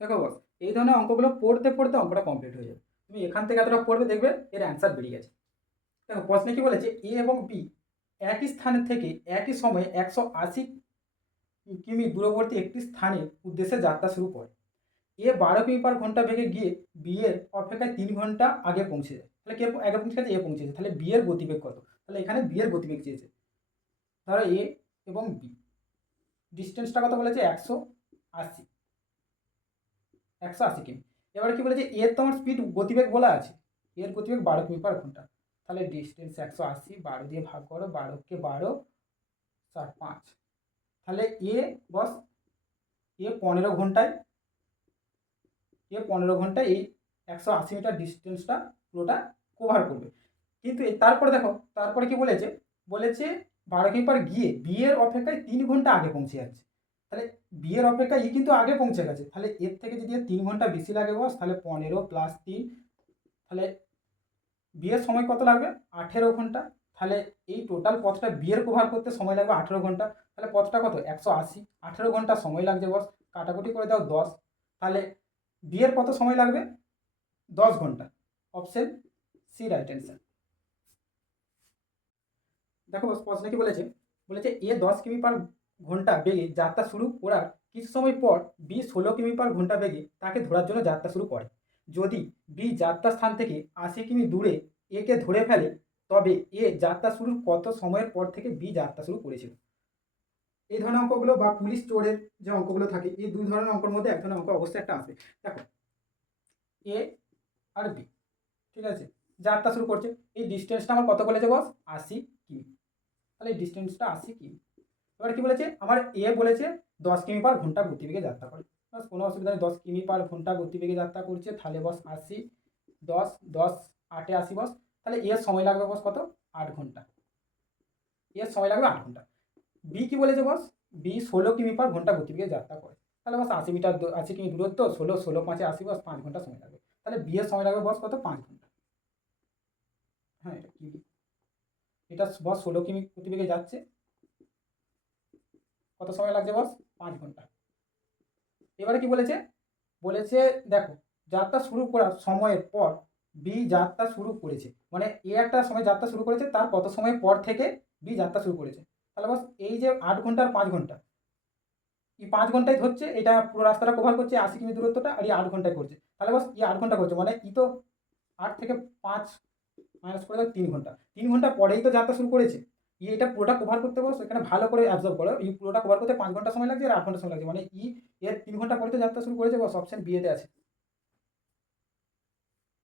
দেখো বস, এই ধরনের অঙ্কগুলো পড়তে পড়তে অঙ্কটা কমপ্লিট হয়ে যাবে। তুমি এখান থেকে এতটা পড়বে, দেখবে এর অ্যান্সার বেরিয়ে গেছে। দেখো প্রশ্নে কি বলেছে, এ এবং বি একই স্থানের থেকে একই সময়ে 180 কিমি দূরবর্তী একটি স্থানের উদ্দেশ্যে যাত্রা শুরু করে। এ 12 কিমি/ঘন্টা বেগে গিয়ে বি এর অপেক্ষায় 3 ঘন্টা আগে পৌঁছে যায়। তাহলে কে আগে পৌঁছে গেছে? এ পৌঁছেছে। তাহলে বি এর গতিবেগ কত? তাহলে এখানে বি এর গতিবেগ চেয়েছে। ধরো এ এবং বি ডিস্টেন্সটা কত বলেছে? 180, 180 কিমি। এবারে কি বলেছে, এর তো আমার স্পিড গতিবেগ বলা আছে, এর গতিবেগ 12 কিমি/ঘন্টা। তাহলে ডিস্টেন্স 180, 12 দিয়ে ভাগ করো, 12কে 12, 4, 5। তাহলে এ বস, এ 15 ঘন্টায়, এই 180 মিটার ডিস্টেন্সটা পুরোটা কভার করবে। কিন্তু তারপরে দেখো, তারপরে কি বলেছে, বলেছে 12 কিমি পর গিয়ে বিয়ের অপেক্ষায় 3 ঘন্টা আগে পৌঁছে যাচ্ছে। তাহলে বিয়ের অপেক্ষায় ই কিন্তু আগে পৌঁছে গেছে, তাহলে এর থেকে যদি 3 ঘন্টা বেশি লাগে বস, তাহলে 15 + 3, তাহলে বিয়ের সময় কত লাগবে? 18 ঘন্টা। তাহলে এই টোটাল পথটা বিয়ের কভার করতে সময় লাগবে 18 ঘন্টা। তাহলে পথটা কত? 180, 18 ঘন্টা সময় লাগছে বস। কাটাকুটি করে দাও 10, তাহলে বিয়ের কত সময় লাগবে? 10 ঘন্টা। Option C right answer. দেখো প্রশ্নে কি বলেছে, বলেছে এ 10 কিমি/ঘন্টা বেগে যাত্রা শুরু করার কিছু সময় পর বি 16 কিমি/ঘন্টা বেগে তাকে ধরার জন্য যাত্রা শুরু করে। যদি বি যাত্রা স্থান থেকে 80 কিমি দূরে একে ধরে ফেলে, তবে এ যাত্রা শুরুর কত সময়ের পর থেকে বি যাত্রা শুরু করেছিল? এই ধরনের অঙ্কগুলো বা পুলিশ চোরের যে অঙ্কগুলো থাকে, এই দুই ধরনের অঙ্কের মধ্যে এক ধরনের অঙ্ক অবশ্যই একটা আসবে। দেখো এ আর বি, ঠিক আছে, যাত্রা শুরু করছে। এই ডিস্টেন্সটা আমার কত বলেছে বস? 80 কিমি। তাহলে এই ডিস্টেন্সটা 80 কিমি। এবার কি বলেছে, আমার এ বলেছে 10 কিমি/ঘন্টা গতিবেগে যাত্রা করে। বাস কোনো অসুবিধা নেই, 10 কিমি/ঘন্টা গতিবেগে যাত্রা করছে। তাহলে বস 80, 10, 10, 8 80 বস। তাহলে এর সময় লাগবে বস কত? 8 ঘন্টা। এর সময় লাগবে 8 ঘন্টা। বি কি বলেছে বস? বি 16 কিমি/ঘন্টা গতিবেগে যাত্রা করে। তাহলে বস 80 মিটার, 80 কিমি দূরত্ব, 16, 16 5 80 বস, 5 ঘন্টা সময় লাগবে। তাহলে বি এর সময় লাগবে বস কত? 5 ঘন্টা। হ্যাঁ, এটা কি, এটা বস 16 কিমি গতিবেগে যাচ্ছে, কত সময় লাগছে বস? 5 ঘন্টা। এবারে কি বলেছে, বলেছে দেখো যাত্রা শুরু করার সময়ের পর বি যাত্রা শুরু করেছে, মানে এ একটা সময় যাত্রা শুরু করেছে, তার কত সময় পর থেকে বি যাত্রা শুরু করেছে। তাহলে বস এই যে 8 ঘন্টা আর 5 ঘন্টা, এই 5 ঘন্টায় ধরছে, এটা পুরো রাস্তাটা কভার করছে 80 কিমি দূরত্বটা, আর এই 8 ঘন্টায় করছে। তাহলে বস এই 8 ঘন্টা করছে, মানে ই তো 8 থেকে 5 মাইনাস করে দাও, 3 ঘন্টা। 3 ঘন্টা পরেই তো যাত্রা শুরু করেছে। এটা পুরোটা কভার করতে বস, এখানে ভালো করে অ্যাবজর্ব করো, এই পুরোটা কভার করতে 5 ঘন্টা সময় লাগছে আর 8 ঘন্টা সময় লাগছে, মানে এর 3 ঘন্টা পরে তো যাত্রা শুরু করেছে বস। অপশন বি এতে আছে।